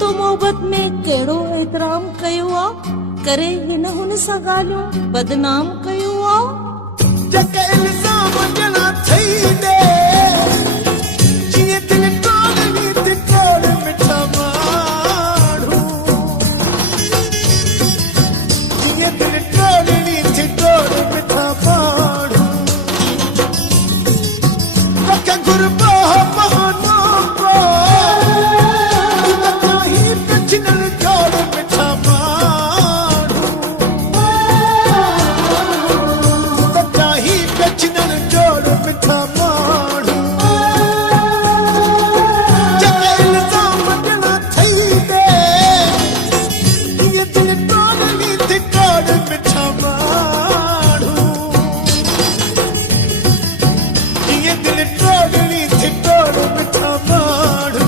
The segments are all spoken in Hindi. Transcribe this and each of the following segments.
तो मोहब्बत में कहिड़ो एतराम कयो आ, करे हिन हुन सां ॻाल्हियूं बदनाम कयो आ। जके इल्ज़ाम ॾियणा थई ॾे जीअं दिल टोड़नी ते टोड़ मिठा माण्हू, जीअं दिल टोड़नी ते टोड़ मिठा माण्हू। तोखे घुरबो बहानो को तकाही पिछड़ल टोड़ मिठा माण्हू, तकाही पिछड़ल टोड़ मिठा माण्हू। जके इल्ज़ाम ॾियणा थई ॾे जीअं दिल टोड़नी ते टोड़ मिठा माण्हू, जीअं दिल टोड़नी ते टोड़ मिठा माण्हू।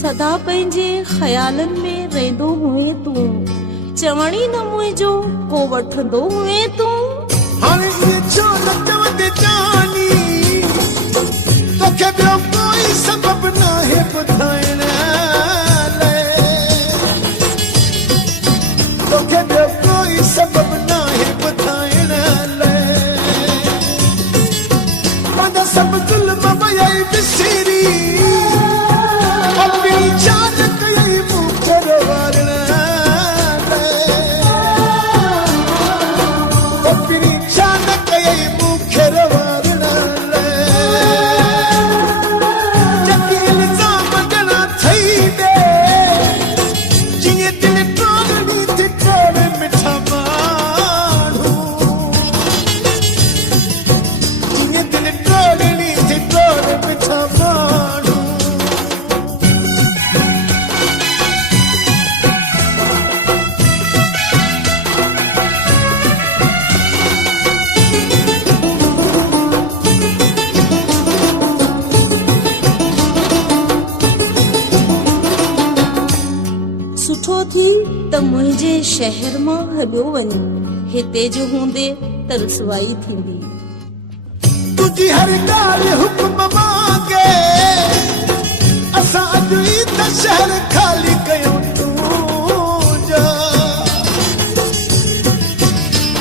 सदा पंहिंजे ख़्यालनि में रहंदो हुए तूं, चवणी न मुंहिंजो को वठंदो हुए तूं। हाणे इहे छो न चवंदे जानी, तोखे ॿियो कोई सबब नाहे ॿुधाइण लाइ, तोखे ॿियो कोई सबब नाहे ॿुधाइण लाइ। पंहिंजा सभु ज़ुल्म वयाई विसरी अपनी जान कयई मूं परवारण लाइ, अपनी जान कयई मूं परवारण लाइ। जके इल्ज़ाम ॾियणा थई ॾे जीअं दिल टोड़नी ते टोड़ मिठा माण्हू, जीअं दिल टोड़नी ते टोड़ मिठा माण्हू। सुठो थी त मुंहिंजे शहर मां हलियो वञी, हिते जो हूंदे त रुसवाई थींदी। तुझी हर ॻाल्हि हुक्म मांगे, असां अॼु ई त शहर ख़ाली कयूं तुंहिंजा,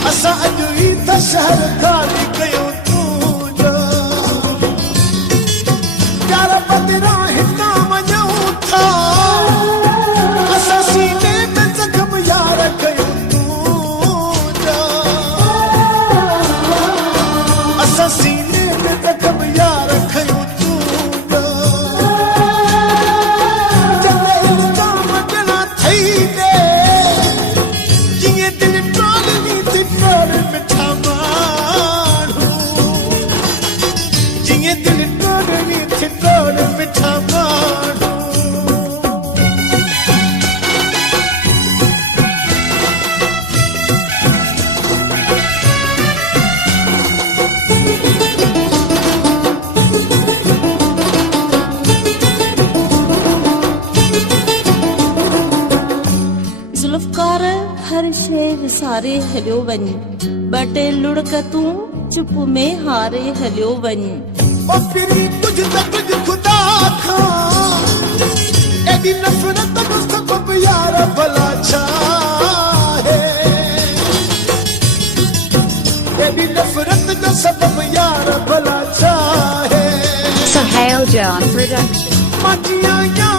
असां अॼु ई त शहर ख़ाली कयूं तुंहिंजा। प्यार बदिरां हितां वञूं था, असां सीने में ज़ख़्म यार कयूं तुंहिंजा, असां सीने में ज़ख़्म यार कयूं तुंहिंजा। जके इल्ज़ाम ॾियणा थई ॾे जीअं दिल टोड़नी ते टोड़ मिठा माण्हू, जीअं दिल टोड़नी ते टोड़ मिठा माण्हू। ज़ुल्फ़कार हर शइ विसारे हलियो वञी, ॿ टे लुड़क तूं चुप में हारे हलियो वञी। ओ फिरी तुझ त तुझ खुदा खां एॾी नफ़रत जो सबब यार भला छा है, एॾी नफ़रत जो सबब यार भला छा है। Sohail John Production. मां जियां या